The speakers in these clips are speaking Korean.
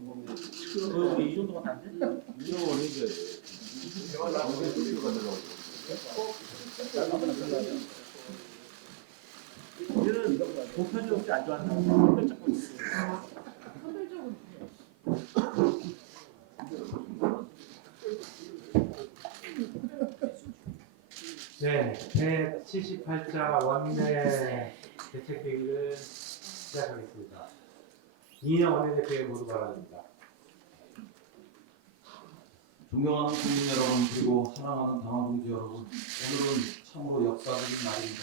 이 정도만 안 돼? 이런 걸 해줘야 돼. 우리는 보편적으로 안 좋아하는 사람 네, 178자 원내 대책회의를 시작하겠습니다. 이인영 원내대표의 모두 발언입니다. 존경하는 국민 여러분 그리고 사랑하는 당화동지 여러분, 오늘은 참으로 역사적인 날입니다.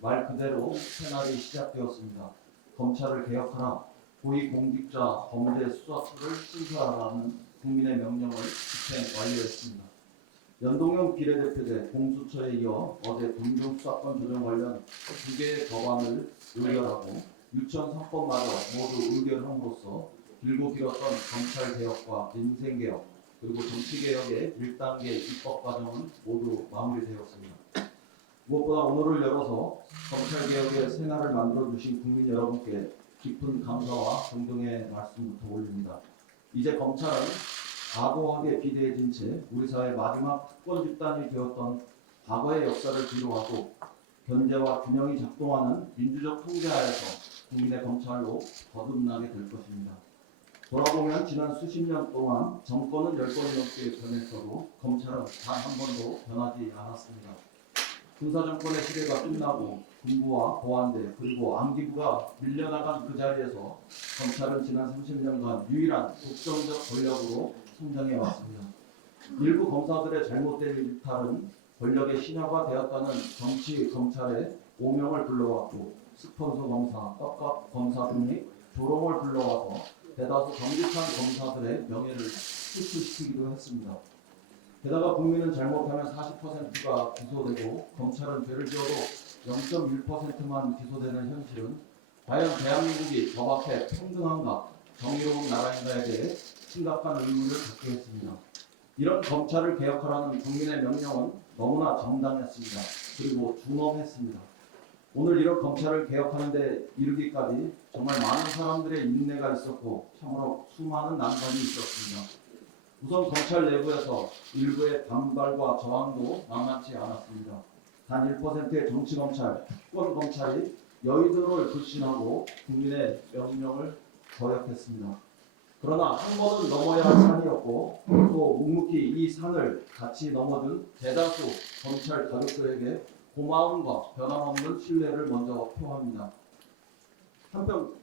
말 그대로 새날이 시작되었습니다. 검찰을 개혁하라, 고위공직자 범죄 수사처를 신설하라는 국민의 명령을 집행 완료했습니다. 연동형 비례대표제 공수처에 이어 어제 공정수사권 조정 관련 2개의 법안을 의결하고 유치원 3법마저 모두 의결함으로써 길고 길었던 검찰개혁과 민생개혁 그리고 정치개혁의 1단계 입법 과정은 모두 마무리되었습니다. 무엇보다 오늘을 열어서 검찰개혁의 새날을 만들어주신 국민 여러분께 깊은 감사와 존경의 말씀부터 올립니다. 이제 검찰은 과도하게 비대해진 채 우리 사회의 마지막 특권 집단이 되었던 과거의 역사를 뒤로하고 견제와 균형이 작동하는 민주적 통제하에서 국민의 검찰로 거듭나게 될 것입니다. 돌아보면 지난 수십 년 동안 정권은 10번이 넘게 변했어도 검찰은 단 한 번도 변하지 않았습니다. 군사정권의 시대가 끝나고 군부와 보안대 그리고 안기부가 밀려나간 그 자리에서 검찰은 지난 30년간 유일한 독점적 권력으로 성장해 왔습니다. 일부 검사들의 잘못된 일탈은 권력의 신화가 되었다는 정치 검찰의 오명을 불러왔고 스폰서 검사, 떡값 검사 등이 조롱을 불러와서 대다수 정직한 검사들의 명예를 실추시키기도 했습니다. 게다가 국민은 잘못하면 40%가 기소되고 검찰은 죄를 지어도 0.1%만 기소되는 현실은 과연 대한민국이 저 밖에 평등한가, 정의로운 나라인가에 대해 심각한 의문을 갖게 했습니다. 이런 검찰을 개혁하라는 국민의 명령은 너무나 정당했습니다. 그리고 준엄했습니다. 오늘 이런 검찰을 개혁하는 데 이르기까지 정말 많은 사람들의 인내가 있었고 참으로 수많은 난관이 있었습니다. 우선 검찰 내부에서 일부의 반발과 저항도 만만치 않았습니다. 단 1%의 정치검찰, 특권검찰이 여의도를 불신하고 국민의 명령을 거역했습니다. 그러나 한 번은 넘어야 할 산이었고 또 묵묵히 이 산을 같이 넘어든 대다수 검찰 가족들에게 고마움과 변함없는 신뢰를 먼저 표합니다. 한편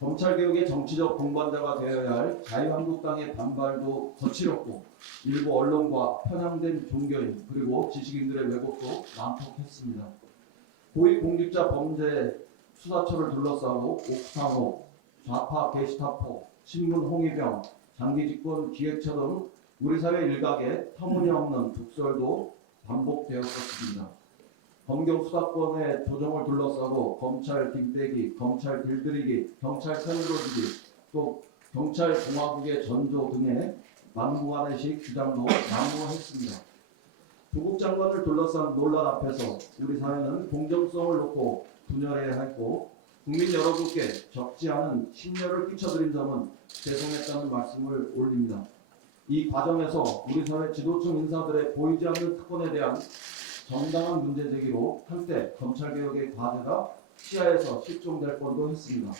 검찰개혁의 정치적 공관자가 되어야 할 자유한국당의 반발도 거칠었고 일부 언론과 편향된 종교인 그리고 지식인들의 왜곡도 난폭했습니다. 고위공직자 범죄 수사처를 둘러싸고 옥상호, 좌파 게시타포, 신문 홍위병, 장기집권 기획처 등 우리 사회 일각의 터무니없는 독설도 반복되었었습니다. 검경 수사권의 조정을 둘러싸고 검찰 뒷배기, 검찰 길들이기, 경찰 편으로 주기, 또 경찰 공화국의 전조 등의 막무가내식 주장도 난무했습니다. 조국 장관을 둘러싼 논란 앞에서 우리 사회는 공정성을 놓고 분열해야 했고 국민 여러분께 적지 않은 심려를 끼쳐드린 점은 죄송했다는 말씀을 올립니다. 이 과정에서 우리 사회 지도층 인사들의 보이지 않는 특권에 대한 정당한 문제 제기로 한때 검찰개혁의 과제가 시야에서 실종될 뻔도 했습니다.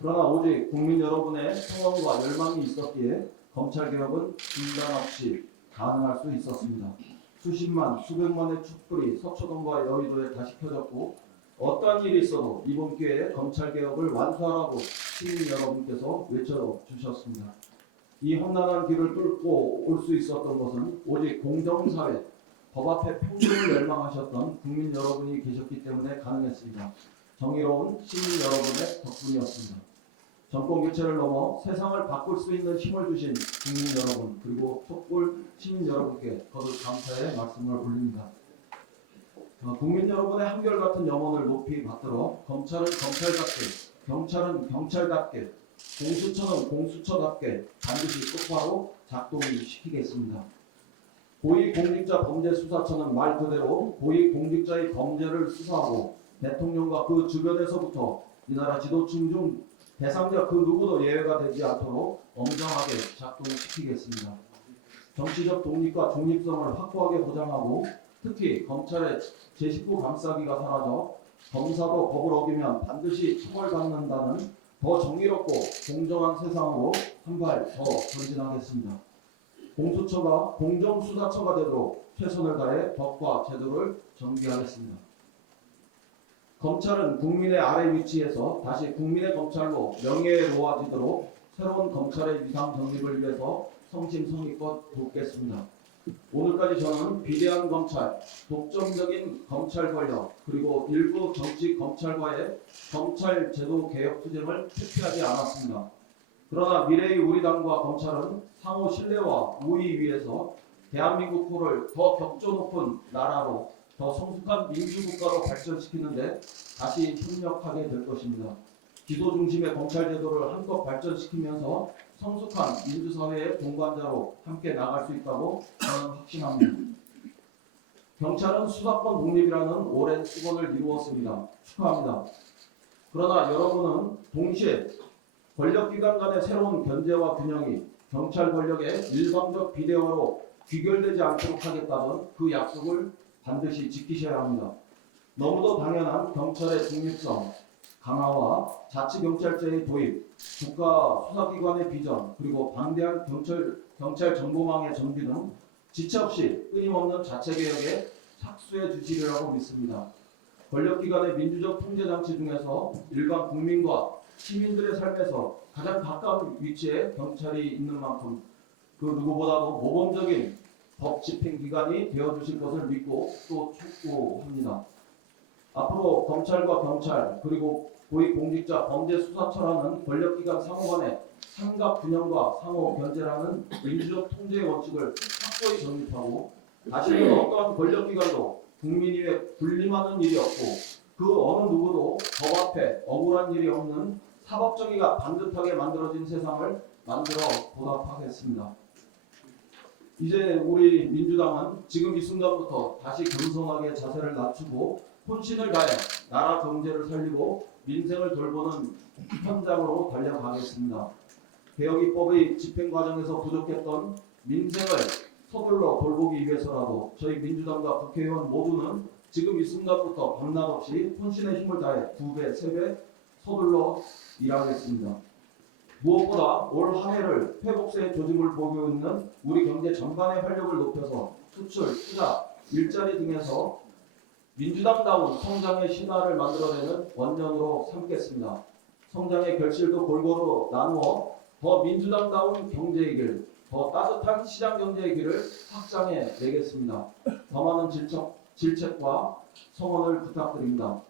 그러나 오직 국민 여러분의 소원과 열망이 있었기에 검찰개혁은 중단 없이 가능할 수 있었습니다. 수십만, 수백만의 촛불이 서초동과 여의도에 다시 켜졌고 어떠한 일이 있어도 이번 기회에 검찰개혁을 완수하라고 시민 여러분께서 외쳐주셨습니다. 이 험난한 길을 뚫고 올 수 있었던 것은 오직 공정사회, 법 앞에 평등을 열망하셨던 국민 여러분이 계셨기 때문에 가능했습니다. 정의로운 시민 여러분의 덕분이었습니다. 정권 교체를 넘어 세상을 바꿀 수 있는 힘을 주신 국민 여러분 그리고 촛불 시민 여러분께 거듭 감사의 말씀을 올립니다. 국민 여러분의 한결같은 염원을 높이 받들어 검찰은 검찰답게, 경찰은 경찰답게, 공수처는 공수처답게 반드시 똑바로 작동시키겠습니다. 고위공직자 범죄수사처는 말 그대로 고위공직자의 범죄를 수사하고 대통령과 그 주변에서부터 이 나라 지도층 중 대상자 그 누구도 예외가 되지 않도록 엄정하게 작동시키겠습니다. 정치적 독립과 중립성을 확고하게 보장하고 특히 검찰의 제19 감싸기가 사라져 검사도 법을 어기면 반드시 처벌받는다는 더 정의롭고 공정한 세상으로 한 발 더 전진하겠습니다. 공수처가 공정수사처가 되도록 최선을 다해 법과 제도를 정비하겠습니다. 검찰은 국민의 아래 위치에서 다시 국민의 검찰로 명예로워지도록 새로운 검찰의 위상 정립을 위해서 성심성의껏 돕겠습니다. 오늘까지 저는 비대한 검찰, 독점적인 검찰 권력, 그리고 일부 정치 검찰과의 검찰 제도 개혁 투쟁을 회피하지 않았습니다. 그러나 미래의 우리 당과 검찰은 상호 신뢰와 우위 위에서 대한민국호를 더 격조 높은 나라로 더 성숙한 민주국가로 발전시키는데 다시 협력하게 될 것입니다. 기소 중심의 검찰 제도를 한껏 발전시키면서 성숙한 민주사회의 동반자로 함께 나갈 수 있다고 저는 확신합니다. 경찰은 수사권 독립이라는 오랜 수건을 이루었습니다. 축하합니다. 그러나 여러분은 동시에 권력기관 간의 새로운 견제와 균형이 경찰 권력의 일방적 비대화로 귀결되지 않도록 하겠다는 그 약속을 반드시 지키셔야 합니다. 너무도 당연한 경찰의 중립성 강화와 자치경찰제의 도입, 국가 수사기관의 비전, 그리고 방대한 경찰 정보망의 정비 등 지체 없이 끊임없는 자체개혁에 착수해 주시리라고 믿습니다. 권력기관의 민주적 통제장치 중에서 일반 국민과 시민들의 삶에서 가장 가까운 위치에 경찰이 있는 만큼 그 누구보다도 모범적인 법 집행기관이 되어주실 것을 믿고 또 촉구합니다. 앞으로 검찰과 경찰 그리고 고위공직자 범죄수사처라는 권력기관 상호 간의 삼각균형과 상호 견제라는 민주적 통제의 원칙을 확고히 정립하고 다시는 어떠한 권력기관도 국민 위에 군림하는 일이 없고 그 어느 누구도 법 앞에 억울한 일이 없는 사법정의가 반듯하게 만들어진 세상을 만들어 보답하겠습니다. 이제 우리 민주당은 지금 이 순간부터 다시 겸손하게 자세를 낮추고 혼신을 다해 나라 경제를 살리고 민생을 돌보는 현장으로 달려가겠습니다. 개혁입법의 집행 과정에서 부족했던 민생을 서둘러 돌보기 위해서라도 저희 민주당과 국회의원 모두는 지금 이 순간부터 밤낮 없이 혼신의 힘을 다해 2배, 3배 서둘러 일하겠습니다. 무엇보다 올 한 해를 회복세의 조짐을 보이고 있는 우리 경제 전반의 활력을 높여서 수출, 투자, 일자리 등에서 민주당다운 성장의 신화를 만들어내는 원년으로 삼겠습니다. 성장의 결실도 골고루 나누어 더 민주당다운 경제의 길, 더 따뜻한 시장 경제의 길을 확장해 내겠습니다. 더 많은 질책과 성원을 부탁드립니다.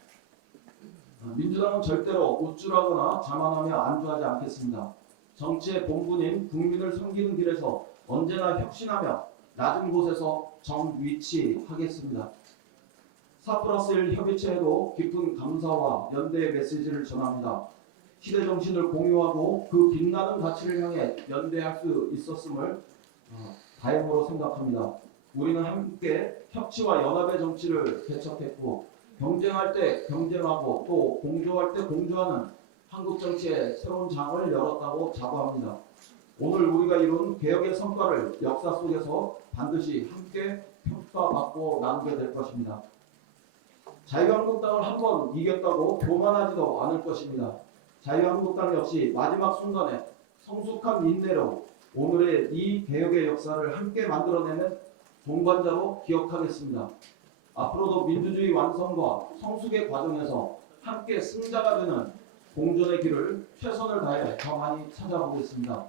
민주당은 절대로 우쭐하거나 자만하며 안주하지 않겠습니다. 정치의 본분인 국민을 섬기는 길에서 언제나 혁신하며 낮은 곳에서 정위치하겠습니다. 4+1 협의체에도 깊은 감사와 연대의 메시지를 전합니다. 시대 정신을 공유하고 그 빛나는 가치를 향해 연대할 수 있었음을 다행으로 생각합니다. 우리는 함께 협치와 연합의 정치를 개척했고 경쟁할 때 경쟁하고 또 공조할 때 공조하는 한국 정치의 새로운 장을 열었다고 자부합니다. 오늘 우리가 이룬 개혁의 성과를 역사 속에서 반드시 함께 평가받고 나누게 될 것입니다. 자유한국당을 한번 이겼다고 교만하지도 않을 것입니다. 자유한국당 역시 마지막 순간에 성숙한 인내로 오늘의 이 개혁의 역사를 함께 만들어내는 동반자로 기억하겠습니다. 앞으로도 민주주의 완성과 성숙의 과정에서 함께 승자가 되는 공존의 길을 최선을 다해 더 많이 찾아보겠습니다.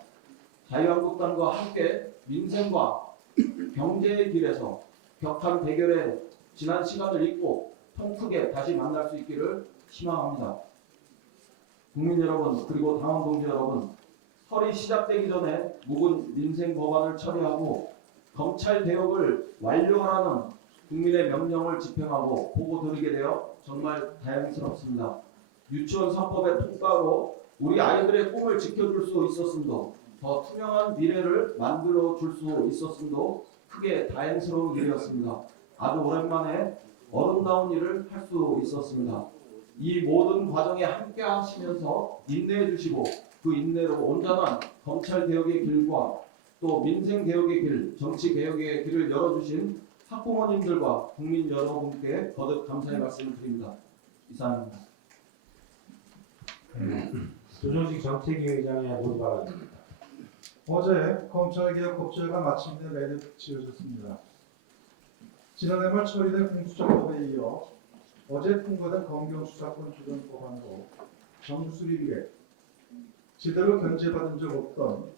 자유한국당과 함께 민생과 경제의 길에서 격한 대결의 지난 시간을 잊고 통크게 다시 만날 수 있기를 희망합니다. 국민 여러분 그리고 당원 동지 여러분, 설이 시작되기 전에 묵은 민생 법안을 처리하고 검찰 개혁을 완료하라는 국민의 명령을 집행하고 보고드리게 되어 정말 다행스럽습니다. 유치원 3법의 통과로 우리 아이들의 꿈을 지켜줄 수 있었음도 더 투명한 미래를 만들어줄 수 있었음도 크게 다행스러운 일이었습니다. 아주 오랜만에 어른다운 일을 할 수 있었습니다. 이 모든 과정에 함께 하시면서 인내해 주시고 그 인내로 온전한 검찰 개혁의 길과 또 민생 개혁의 길, 정치 개혁의 길을 열어주신 학부모님들과 국민 여러분께 거듭 감사의 말씀을 드립니다. 이상입니다. 조정식 정책위의장의 모두 발언입니다. 어제 검찰개혁 법제가 마침내 매듭 지어졌습니다. 지난해 말 처리된 공수처법에 이어 어제 통과된 검경수사권 주권 법안으로 정수립 이래 제대로 견제받은 적 없던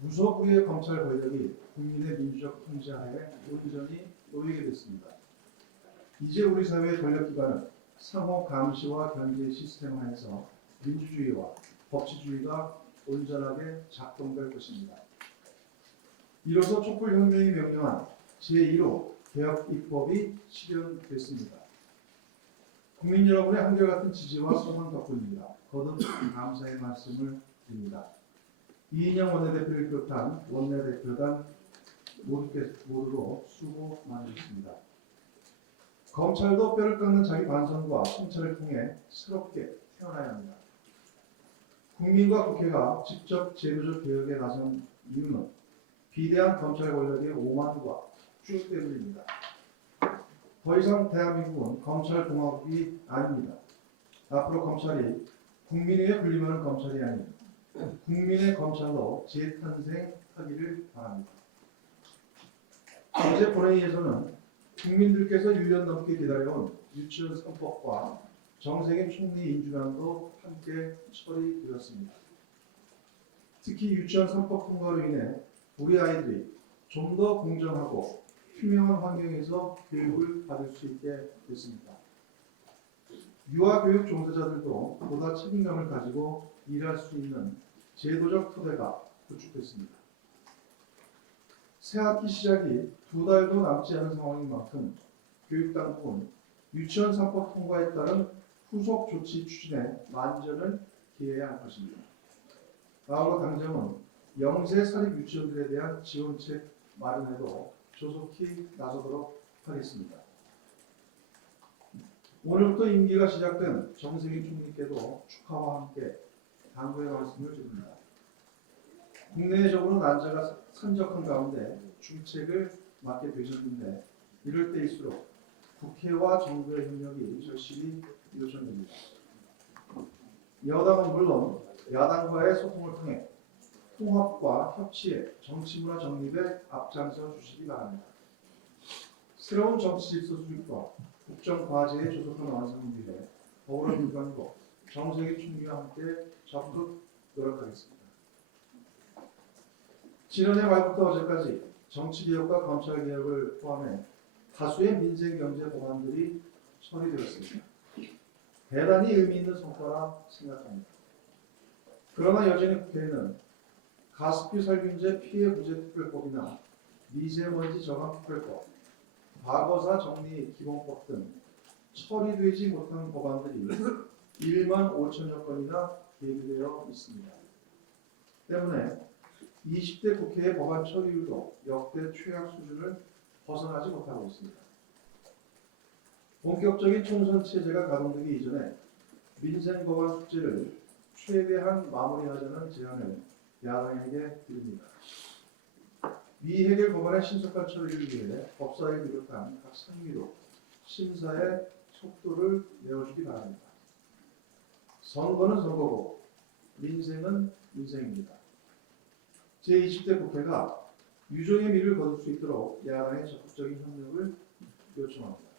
무소부의 검찰 권력이 국민의 민주적 통제하에 온전히 놓이게 됐습니다. 이제 우리 사회의 권력기관은 상호 감시와 견제 시스템 하에서 민주주의와 법치주의가 온전하게 작동될 것입니다. 이로써 촛불혁명이 명령한 제1호 개혁 입법이 실현됐습니다. 국민 여러분의 한결같은 지지와 소망 덕분입니다. 거듭 감사의 말씀을 드립니다. 이인영 원내대표를 비롯한 원내대표단 모두로 수고 많으셨습니다. 검찰도 뼈를 깎는 자기 반성과 성찰을 통해 새롭게 태어나야 합니다. 국민과 국회가 직접 제도적 개혁에 나선 이유는 비대한 검찰 권력의 오만과 쭉 때문입니다. 더 이상 대한민국은 검찰 공화국이 아닙니다. 앞으로 검찰이 국민에게 불리면 검찰이 아닌 국민의 검찰로 재탄생하기를 바랍니다. 어제 본회의에서는 국민들께서 1년 넘게 기다려온 유치원 3법과 정세균 총리 인준안도 함께 처리되었습니다. 특히 유치원 3법 통과로 인해 우리 아이들이 좀 더 공정하고 투명한 환경에서 교육을 받을 수 있게 됐습니다. 유아교육 종사자들도 보다 책임감을 가지고 일할 수 있는 제도적 토대가 구축됐습니다. 새학기 시작이 2달도 남지 않은 상황인 만큼 교육당국은 유치원 3법 통과에 따른 후속 조치 추진에 만전을 기해야 할 것입니다. 아울러 당정은 영세 사립 유치원들에 대한 지원책 마련에도 조속히 나서도록 하겠습니다. 오늘부터 임기가 시작된 정세균 총리께도 축하와 함께 당부의 말씀을 드립니다. 국내적으로 난자가 산적한 가운데 중책을 맡게 되셨는데 이럴 때일수록 국회와 정부의 협력이 절실히 요청됩니다. 여당은 물론 야당과의 소통을 통해 통합과 협치에 정치문화 정립에 앞장서 주시기 바랍니다. 새로운 정치 질서 수립과 국정 과제의 조속한 완성을 위해 더불어민주당도 정세균 총리와 함께 적극 노력하겠습니다. 지난해 말부터 어제까지 정치개혁과 검찰개혁을 포함해 다수의 민생경제 법안들이 처리되었습니다. 대단히 의미 있는 성과라 생각합니다. 그러나 여전히 국회에는 가습기 살균제 피해 구제 특별법이나 미세먼지 저감 특별법, 과거사 정리 기본법 등 처리되지 못한 법안들이 1만 5천여 건이나 계류되어 있습니다. 때문에 20대 국회의 법안 처리율도 역대 최악 수준을 벗어나지 못하고 있습니다. 본격적인 총선 체제가 가동되기 이전에 민생 법안 숙제를 최대한 마무리하자는 제안을 야당에게 드립니다. 미해결 법안의 신속한 처리를 위해 법사위를 비롯한 각 상임위로 심사의 속도를 내어주기 바랍니다. 선거는 선거고 민생은 민생입니다. 제20대 국회가 유종의 미를 거둘 수 있도록 야당의 적극적인 협력을 요청합니다.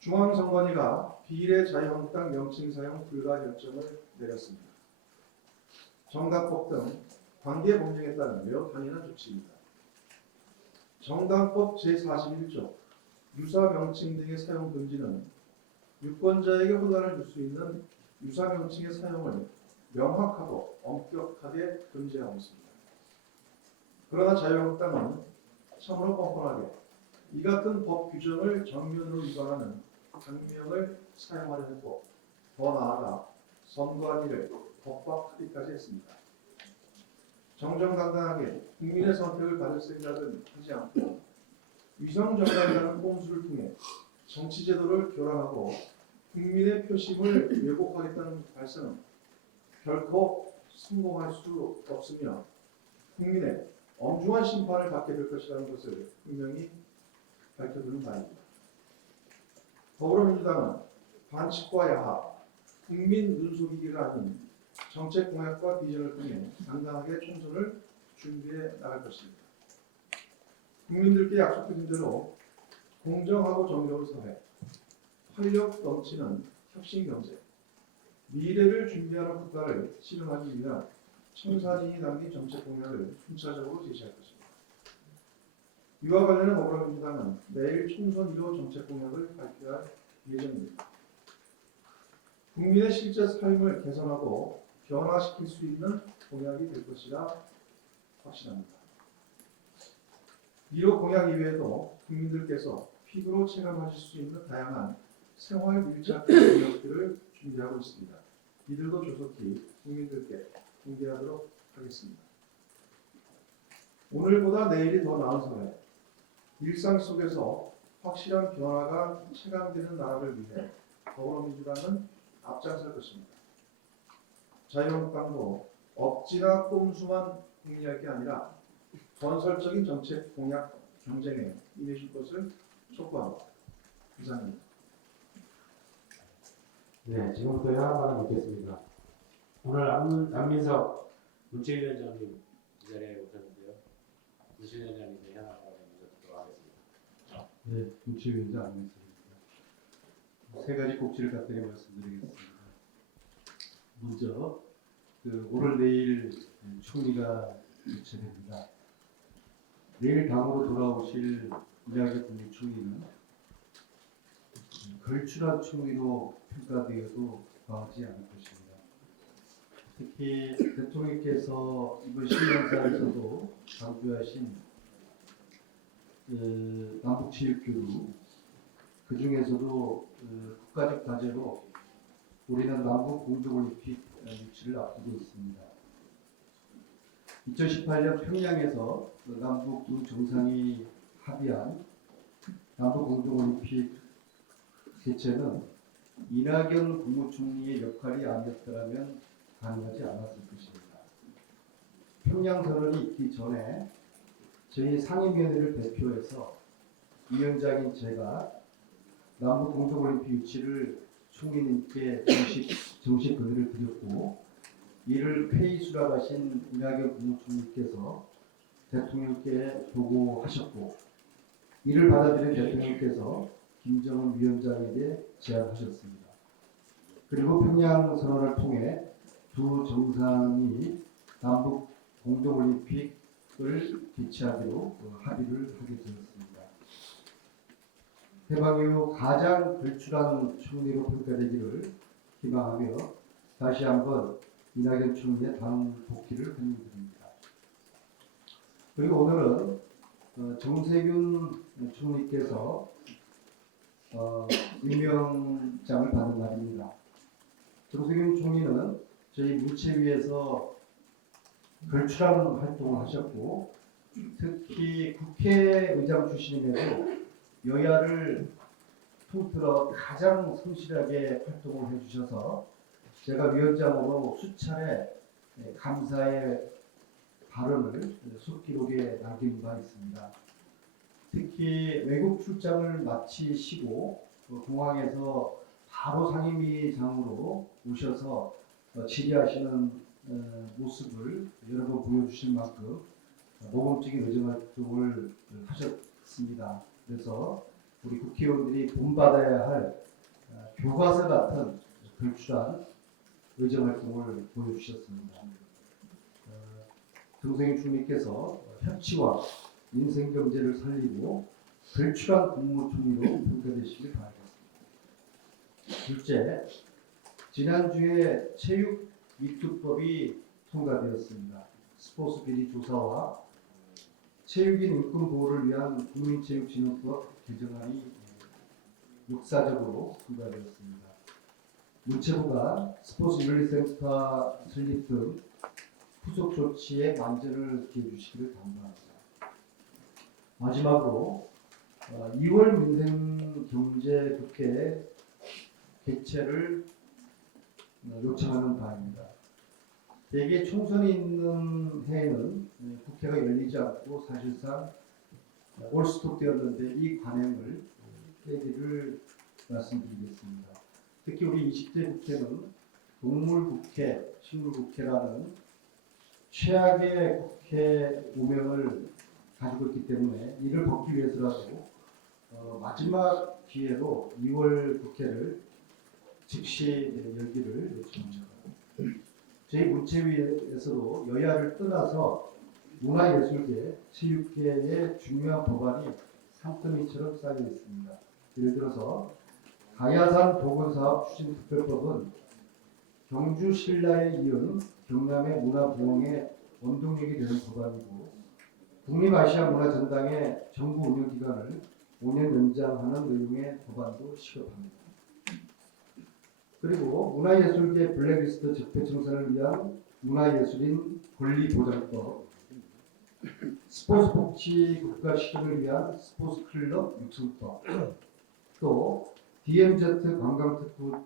중앙선관위가 비례 자유한국당 명칭 사용 불가 결정을 내렸습니다. 정당법 등 관계 법령에 따른 매우 당연한 조치입니다. 정당법 제41조 유사 명칭 등의 사용 금지는 유권자에게 혼란을 줄 수 있는 유사 명칭의 사용을 명확하고 엄격하게 금지하고 있습니다. 그러나 자유한국당은 참으로 뻔뻔하게 이 같은 법 규정을 정면으로 위반하는 강명을 사용하려 했고 더 나아가 선관위를 법박하기까지 했습니다. 정정당당하게 국민의 선택을 받을 생각은 하지 않고 위성정당이라는 꼼수를 통해 정치제도를 교란하고 국민의 표심을 왜곡하겠다는 발상은 결코 성공할 수 없으며 국민의 엄중한 심판을 받게 될 것이라는 것을 분명히 밝혀두는 바입니다. 더불어민주당은 반칙과 야합, 국민 눈속이기가 아닌 정책 공약과 비전을 통해 당당하게 총선을 준비해 나갈 것입니다. 국민들께 약속드린 대로 공정하고 정의로운 사회, 활력 넘치는 혁신 경제, 미래를 준비하는 국가를 실현하기 위한 청사진이 담긴 정책 공약을 순차적으로 제시할 것입니다. 이와 관련해 더불어민주당은 내일 총선 1호 정책 공약을 발표할 예정입니다. 국민의 실제 삶을 개선하고 변화시킬 수 있는 공약이 될 것이라 확신합니다. 1호 공약 이외에도 국민들께서 피부로 체감하실 수 있는 다양한 생활 밀착 공약들을 준비하고 있습니다. 이들도 조속히 국민들께 공개하도록 하겠습니다. 오늘보다 내일이 더 나은 사회, 일상 속에서 확실한 변화가 체감되는 나라를 위해 더불어민주당은 앞장설 것입니다. 자유한국당도 억지나 꼼수만 공략할 게 아니라 건설적인 정책 공약 경쟁에 임해줄 것을 촉구합니다. 이상입니다. 네, 지금부터 하나만 묻겠습니다. 오늘 안민석 문체위원장님 이 자리에 오셨는데요. 문체위원장님의 현황을 먼저 듣도록 하겠습니다. 네, 문체위원장 안민석입니다. 세 가지 꼭지를 갖다가 말씀드리겠습니다. 먼저 오늘 내일 총리가 교체됩니다. 내일 당으로 돌아오실 이낙연 국무총리는 걸출한 총리로 평가되어도 과하지 않을 것입니다. 특히 대통령께서 이번 신년사에서도 강조하신 남북체육교류, 그 중에서도 국가적 과제로 우리는 남북 공동올림픽 유치를 앞두고 있습니다. 2018년 평양에서 남북 두 정상이 합의한 남북 공동올림픽 개최는 이낙연 국무총리의 역할이 아니었더라면 가능하지 않았을 것입니다. 평양 선언이 있기 전에 저희 상임위원회를 대표해서 위원장인 제가 남북 공동올림픽 유치를 총리님께 정식 건의를 드렸고, 이를 회의 수락하신 이낙연 국무총리께서 대통령께 보고하셨고, 이를 받아들인 대통령께서 김정은 위원장에게 제안하셨습니다. 그리고 평양 선언을 통해 두 정상이 남북 공동올림픽을 개최하기로 합의를 하게 되었습니다. 해방 이후 가장 걸출한 총리로 평가되기를 희망하며 다시 한번 이낙연 총리의 당 복귀를 권유드립니다. 그리고 오늘은 정세균 총리께서 임명장을 받는 날입니다. 정세균 총리는 저희 문체위에서 걸출한 활동을 하셨고, 특히 국회의장 출신임에도 여야를 통틀어 가장 성실하게 활동을 해주셔서 제가 위원장으로 수차례 감사의 발언을 속기록에 남긴 바 있습니다. 특히 외국 출장을 마치시고 공항에서 바로 상임위장으로 오셔서 질의하시는 모습을 여러 번 보여주신 만큼 모범적인 의정활동을 하셨습니다. 그래서 우리 국회의원들이 본받아야 할 교과서 같은 걸출한 의정활동을 보여주셨습니다. 정세균 총리께서 협치와 민생경제를 살리고 걸출한 국무총리로 평가되시길 바라겠습니다. 둘째, 지난주에 체육 미투법이 통과되었습니다. 스포츠 비리 조사와 체육인 인권 보호를 위한 국민체육진흥법 개정안이 역사적으로 통과되었습니다. 문체부가 스포츠 윤리센터 설립 등 후속 조치에 만전을 기해 주시기를 당부합니다. 마지막으로 2월 민생경제국회 개최를 요청하는 바입니다. 대개 총선이 있는 해에는 국회가 열리지 않고 사실상 올스톱되었는데 이 관행을 깨기를 말씀드리겠습니다. 특히 우리 20대 국회는 동물국회, 식물국회라는 최악의 국회 오명을 가지고 있기 때문에 이를 벗기 위해서라도 마지막 기회로 2월 국회를 즉시 열기를 요청합니다. 저희 문체위에서도 여야를 떠나서 문화예술계, 체육계의 중요한 법안이 산더미처럼 쌓여 있습니다. 예를 들어서 가야산 보건사업 추진특별법은 경주 신라에 이은 경남의 문화부흥의 원동력이 되는 법안이고 국립아시아 문화전당의 정부 운영기간을 5년 연장하는 내용의 법안도 시급합니다. 그리고 문화예술계 블랙리스트 적폐청산을 위한 문화예술인 권리보장법, 스포츠복지 국가 실현을 위한 스포츠클럽 육성법, 또 DMZ 관광특구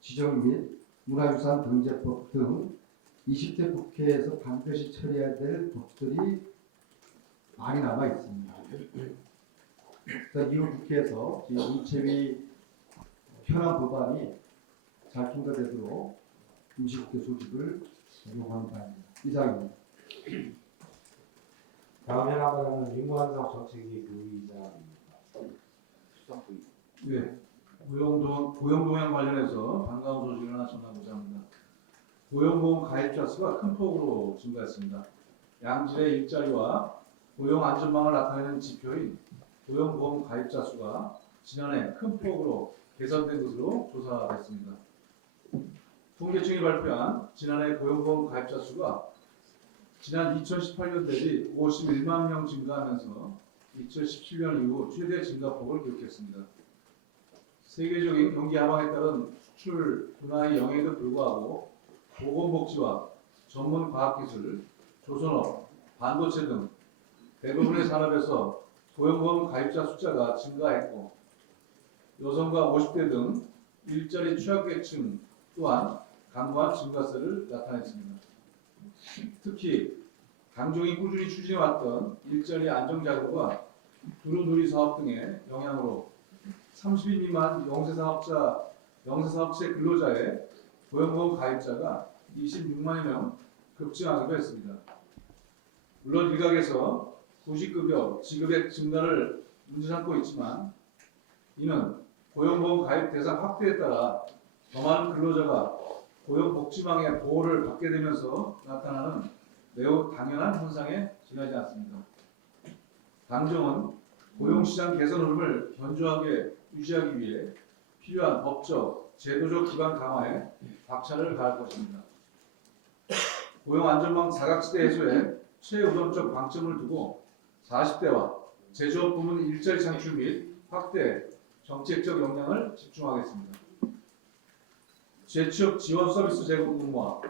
지정 및 문화유산 등재법 등 20대 국회에서 반드시 처리해야 될 법들이 많이 남아 있습니다. 그래서 이후 국회에서 문체위 현안 법안이 잘 통과되도록 임시국회 소집을 요구하는 바입니다. 이상입니다. 다음 현황은 윤관석 정책위 부의장입니다. 네. 고용동향 관련해서 반가운 소식을 하나 전하고자 합니다. 고용보험 가입자 수가 큰 폭으로 증가했습니다. 양질의 일자리와 고용 안전망을 나타내는 지표인 고용보험 가입자 수가 지난해 큰 폭으로 개선된 것으로 조사됐습니다. 통계청이 발표한 지난해 고용보험 가입자 수가 지난 2018년 대비 51만 명 증가하면서 2017년 이후 최대 증가폭을 기록했습니다. 세계적인 경기 하방에 따른 수출 둔화의 영향에도 불구하고 보건복지와 전문과학기술, 조선업, 반도체 등 대부분의 산업에서 고용보험 가입자 숫자가 증가했고 여성과 50대 등 일자리 취약계층 또한 강고한 증가세를 나타냈습니다. 특히 당정이 꾸준히 추진해왔던 일자리 안정자금과 두루두리 사업 등의 영향으로 30인 미만 영세사업체 근로자의 고용보험 가입자가 26만여 명 급증하기도 했습니다. 물론 일각에서 구직급여 지급액 증가를 문제 삼고 있지만 이는 고용보험 가입 대상 확대에 따라 더 많은 근로자가 고용복지망의 보호를 받게 되면서 나타나는 매우 당연한 현상에 지나지 않습니다. 당정은 고용시장 개선 흐름을 견조하게 유지하기 위해 필요한 법적, 제도적 기반 강화에 박차를 가할 것입니다. 고용안전망 사각지대 해소에 최우선적 방점을 두고 40대와 제조업 부문 일자리 창출 및 확대 정책적 역량을 집중하겠습니다. 재취업 지원 서비스 제공 의무화,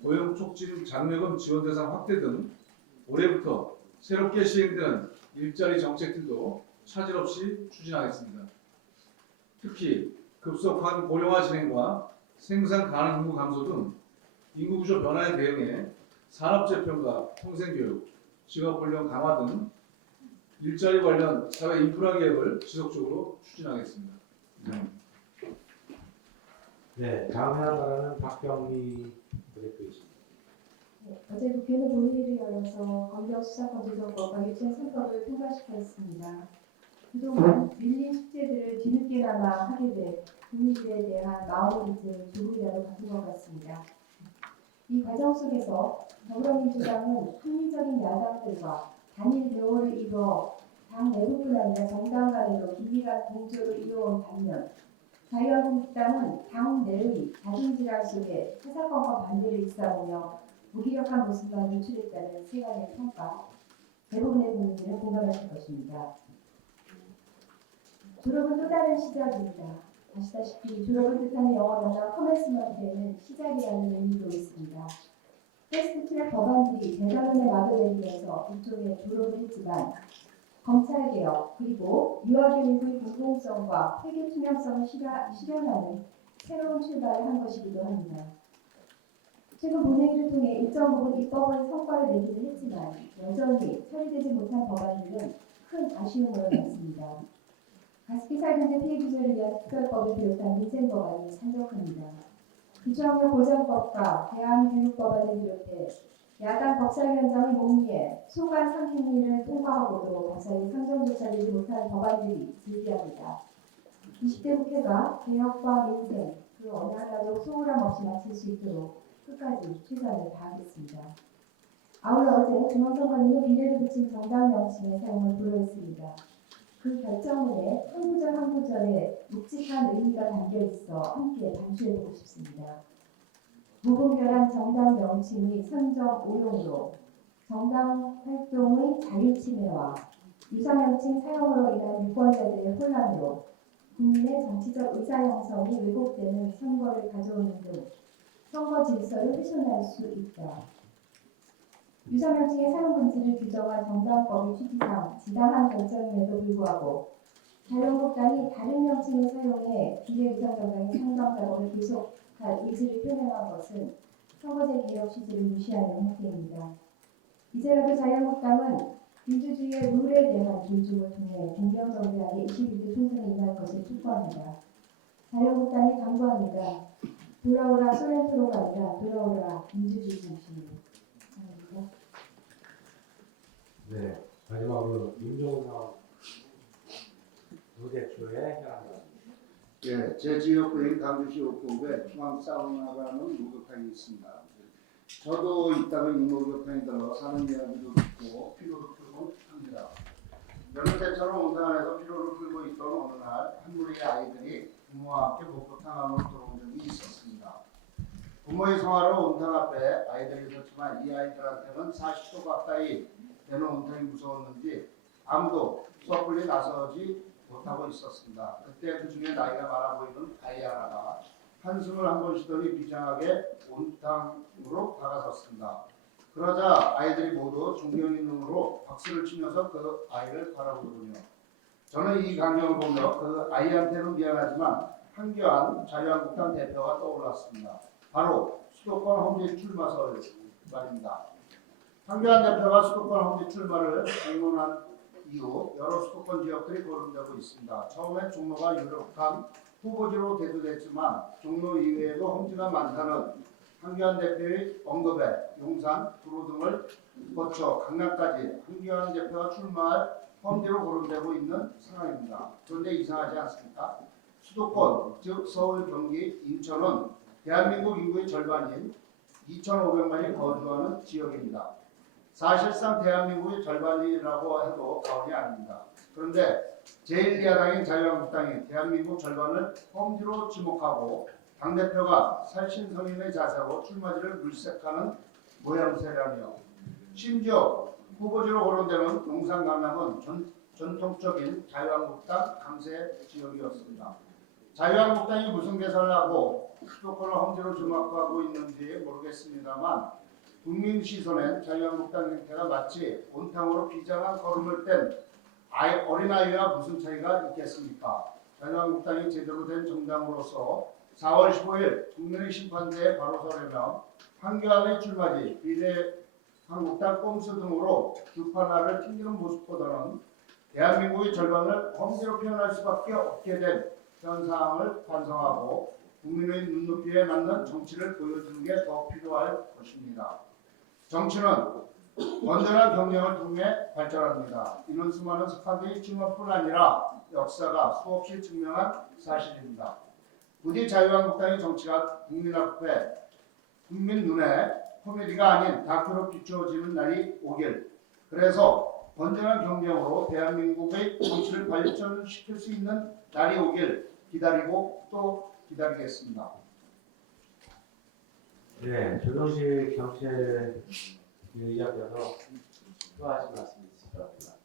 고용 촉진 장려금 지원 대상 확대 등 올해부터 새롭게 시행되는 일자리 정책들도 차질 없이 추진하겠습니다. 특히 급속한 고령화 진행과 생산 가능 인구 감소 등 인구 구조 변화에 대응해 산업 재편과 평생교육, 직업훈련 강화 등 일자리 관련 사회 인프라 계획을 지속적으로 추진하겠습니다. 네, 다음 현황은 박경미 부대표이십니다. 네, 어제 국회는 본회의를 열어서 검경수사권조정법과 유치원 3법을 통과시켰습니다. 그동안 밀린 숙제들을 뒤늦게나마 하게 돼 국민들에 대한 마음의 빚을 조금이라도 갚은 것 같습니다. 이 과정 속에서 더불어민주당은 합리적인 야당들과 단일 대오를 이루어 당 내부뿐 아니라 정당 간에도 긴밀한 공조를 이어온 반면 자유한국당은 당 내의 자중질환 속에 사사건건 반대를 일삼으며 무기력한 모습만 노출했다는 세간의 평가, 대부분의 국민들은 공감하실 것입니다. 졸업은 또 다른 시작입니다. 아시다시피 졸업을 뜻하는 영어 단어 커맨스먼트에는 시작이라는 의미도 있습니다. 패스트트랙 법안들이 대단원의 막을 내리면서 일종의 졸업을 했지만 검찰개혁, 그리고 유아교육의 공공성과 회계 투명성을 실현하는 새로운 출발을 한 것이기도 합니다. 최근 본회의를 통해 일정 부분 입법의 성과를 내기는 했지만 여전히 처리되지 못한 법안들은 큰 아쉬움으로 남습니다. 가습기 살균제 피해 구제를 위한 특별법을 비롯한 민생 법안이 산적합니다. 기초학력 보장법과 대한교육법안을 비롯해 야당 법사위원장의 목리에 소관 상임위를 통과하고도 법사위 상정조차 되지 못한 법안들이 즐비합니다. 20대 국회가 개혁과 민생 그 어느 하나도 소홀함 없이 마칠 수 있도록 끝까지 최선을 다하겠습니다. 아울러 어제 중앙선관위는 비례를 붙인 정당 명칭의 사용을 불허했습니다. 그 결정문에 한 구절 한 구절에 묵직한 의미가 담겨 있어 함께 반추해보고 싶습니다. 무분별한 정당 명칭의 선정 오용으로 정당 활동의 자유 침해와 유사 명칭 사용으로 인한 유권자들의 혼란으로 국민의 정치적 의사 형성이 왜곡되는 선거를 가져오는 등 선거 질서를 훼손할 수 있다. 유사 명칭의 사용 금지를 규정한 정당법의 취지상 지당한 결정임에도 불구하고 자유한국당이 다른 명칭을 사용해 비례위성정당의 상정 작업을 계속할 의지를 표명한 것은 선거제 개혁 취지를 무시하는 행태입니다. 이제라도 자유한국당은 민주주의의 룰에 대한 존중을 통해 공정정당하게 21대 총선에 임할 것을 촉구합니다. 자유한국당이 당부합니다. 돌아오라 소련토로가 아니라 돌아오라 민주주의 정신으로. 감사합니다. 네, 마지막으로 임종석 부대표의 현황입니다. 예, 제 지역구인 강주시 옥구에 중앙사우나라는 목욕탕이 있습니다. 저도 이따가 이 목욕탕에 들어 사는 이야기도 듣고 피로를 풀곤 합니다. 여느 때처럼 온탕안에서 피로를 풀고 있던 어느 날 한 무리의 아이들이 부모와 함께 목욕탕 안으로 들어온 적이 있었습니다. 부모의 성화로 온탕 앞에 아이들이 있었지만 이 아이들한테는 40도 가까이 되는 온탕이 무서웠는지 아무도 섣불리 나서지 못하고 있었습니다. 그때 그 중에 나이가 많아 보이는 아이 하나가 한숨을 한 번 쉬더니 비장하게 온탕으로 다가섰습니다. 그러자 아이들이 모두 존경의 눈으로 박수를 치면서 그 아이를 바라보더군요. 저는 이 광경을 보며 그 아이한테는 미안하지만 한교안 자유한국당 대표가 떠올랐습니다. 바로 수도권 험지 출마설 말입니다. 한교안 대표가 수도권 험지 출마를 공론한 이후 여러 수도권 지역들이 거론되고 있습니다. 처음엔 종로가 유력한 후보지로 대두됐지만 종로 이외에도 험지가 많다는 한교안 대표의 언급에 용산, 구로 등을 거쳐 강남까지 한교안 대표가 출마할 험지로 거론되고 있는 상황입니다. 그런데 이상하지 않습니까? 수도권, 즉 서울, 경기, 인천은 대한민국 인구의 절반인 2,500만이 거주하는 지역입니다. 사실상 대한민국의 절반이라고 해도 과언이 아닙니다. 그런데 제1야당인 자유한국당이 대한민국 절반을 험지로 지목하고 당대표가 살신성인의 자세로 출마지를 물색하는 모양새라며 심지어 후보지로 거론되는 용산 강남은 전통적인 자유한국당 강세 지역이었습니다. 자유한국당이 무슨 계산을 하고 수도권을 험지로 지목하고 있는지 모르겠습니다만 국민 시선엔 자유한국당 행태가 마치 온탕으로 비장한 걸음을 뗀 어린아이와 무슨 차이가 있겠습니까? 자유한국당이 제대로 된 정당으로서 4월 15일 국민의 심판대에 바로 서려면 한교안의 출마지, 비례한국당 꼼수 등으로 규판화를 튕기는 모습보다는 대한민국의 절반을 험지로 표현할 수밖에 없게 된 현상을 반성하고 국민의 눈높이에 맞는 정치를 보여주는 게 더 필요할 것입니다. 정치는 건전한 경쟁을 통해 발전합니다. 이는 수많은 스카드의 증언뿐 아니라 역사가 수없이 증명한 사실입니다. 부디 자유한국당의 정치가 국민 앞에, 국민 눈에 코미디가 아닌 다큐로 비추어지는 날이 오길, 그래서 건전한 경쟁으로 대한민국의 정치를 발전시킬 수 있는 날이 오길 기다리고 또 기다리겠습니다. 네, 조정식 경찰의장께서 추가하신 말씀 있으실 것 같습니다.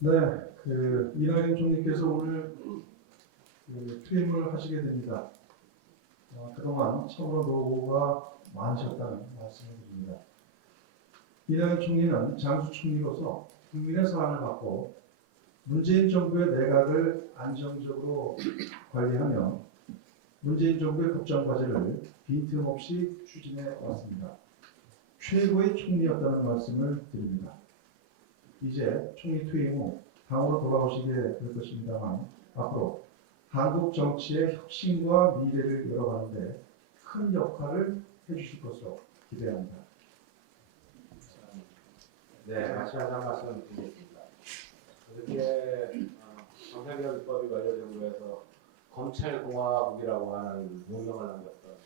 네, 이낙연 총리께서 오늘 퇴임을 하시게 됩니다. 그동안 참으로 노고가 많으셨다는 말씀을 드립니다. 이낙연 총리는 장수 총리로서 국민의 사랑을 받고 문재인 정부의 내각을 안정적으로 관리하며 문재인 정부의 국정과제를 빈틈없이 추진해 왔습니다. 최고의 총리였다는 말씀을 드립니다. 이제 총리 퇴임 후 당으로 돌아오시게 될 것입니다만 앞으로 한국 정치의 혁신과 미래를 열어가는데 큰 역할을 해주실 것으로 기대합니다. 네, 같이 한번 말씀드리겠습니다. 어저께 검찰개혁 입법이 완료되고 해서 검찰공화국이라고 하는 명명을 남겼던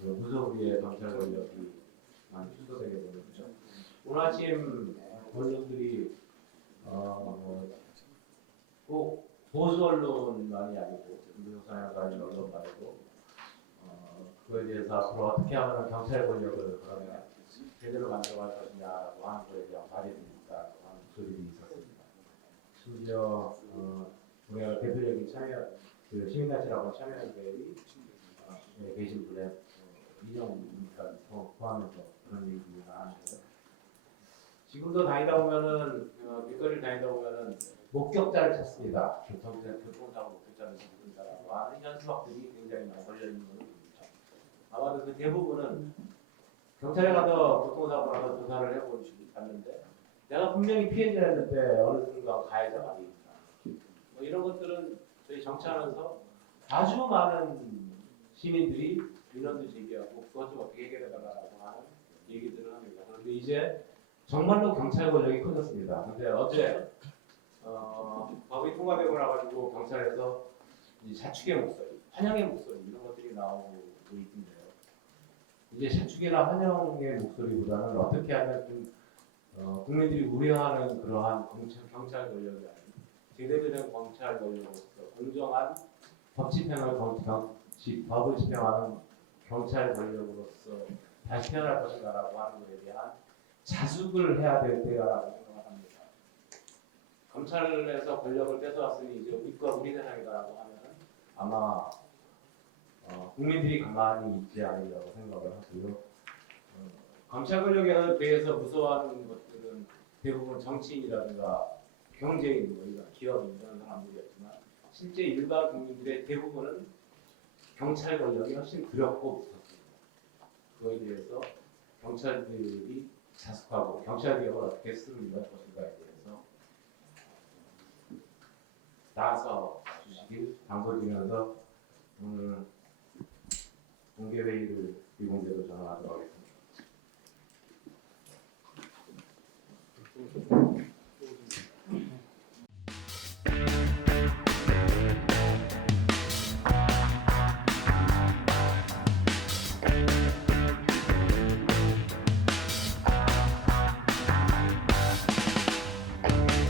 그 무소부의 검찰 권력이 많이 축소되게 되었죠. 오늘 아침 언론들이 꼭 보수 언론만이 아니고 민주당에 관련 언론 말고 그거에 대해서 앞으로 어떻게 하면 경찰 권력을 그러면 제대로 만들어갈 것이냐라고 하는 거에 대한 발의를 있다고 하는 목소리들이 있었습니다. 심지어 우리가 대표적인 참여 그 시민단체라고 참여연대의 계신 분의 이정훈이가 포함해서 그런 얘기를 하는데 지금도 다니다 보면은 길거리를 다니다 보면은 목격자를 찾습니다. 교통사고 목격자를 찾는다라고 하는 현수막들이 굉장히 많이 걸려 있는 것을 보입니다. 아마도 그 대부분은 경찰에 가서 교통사고 나서 조사를 해보지 않는데 내가 분명히 피해자였는데 어느 순간 가해자가 됩니다. 뭐 이런 것들은 저희 정치하면서 아주 많은 시민들이 민원도 제기하고 그것 좀 어떻게 해결해달라고 하는 얘기들을 합니다. 그런데 이제 정말로 경찰 권력이 커졌습니다. 근데 어제 법이 통과되고 나가지고 경찰에서 이 자축의 목소리, 환영의 목소리 이런 것들이 나오고 있는데요. 이제 자축이나 환영의 목소리보다는 어떻게 하면 좀 국민들이 우려하는 그러한 경찰 권력이 아닌 제대로 된 경찰 권력으로서 공정한 법 집행을 법을 집행하는 경찰 권력으로서 다시 태어날 것인가라고 하는 것에 대한 자숙을 해야 될 때라고 생각을 합니다. 검찰에서 권력을 뺏어왔으니 이제 우리과 우리 세상이다라고 하면 아마 국민들이 가만히 있지 않으려고 생각을 하고요. 검찰 권력에 대해서 무서워하는 것들은 대부분 정치인이라든가 경제인, 기업인 이런 사람들이었지만 실제 일반 국민들의 대부분은 경찰 권력이 훨씬 두렵고 무섭습니다. 그거에 대해서 경찰들이 자숙하고 경찰 개혁을 어떻게 수립할 것인가에 대해서 나서 주시길 당부드리면서 오늘 공개회의를 비공개로 전환하도록 하겠습니다.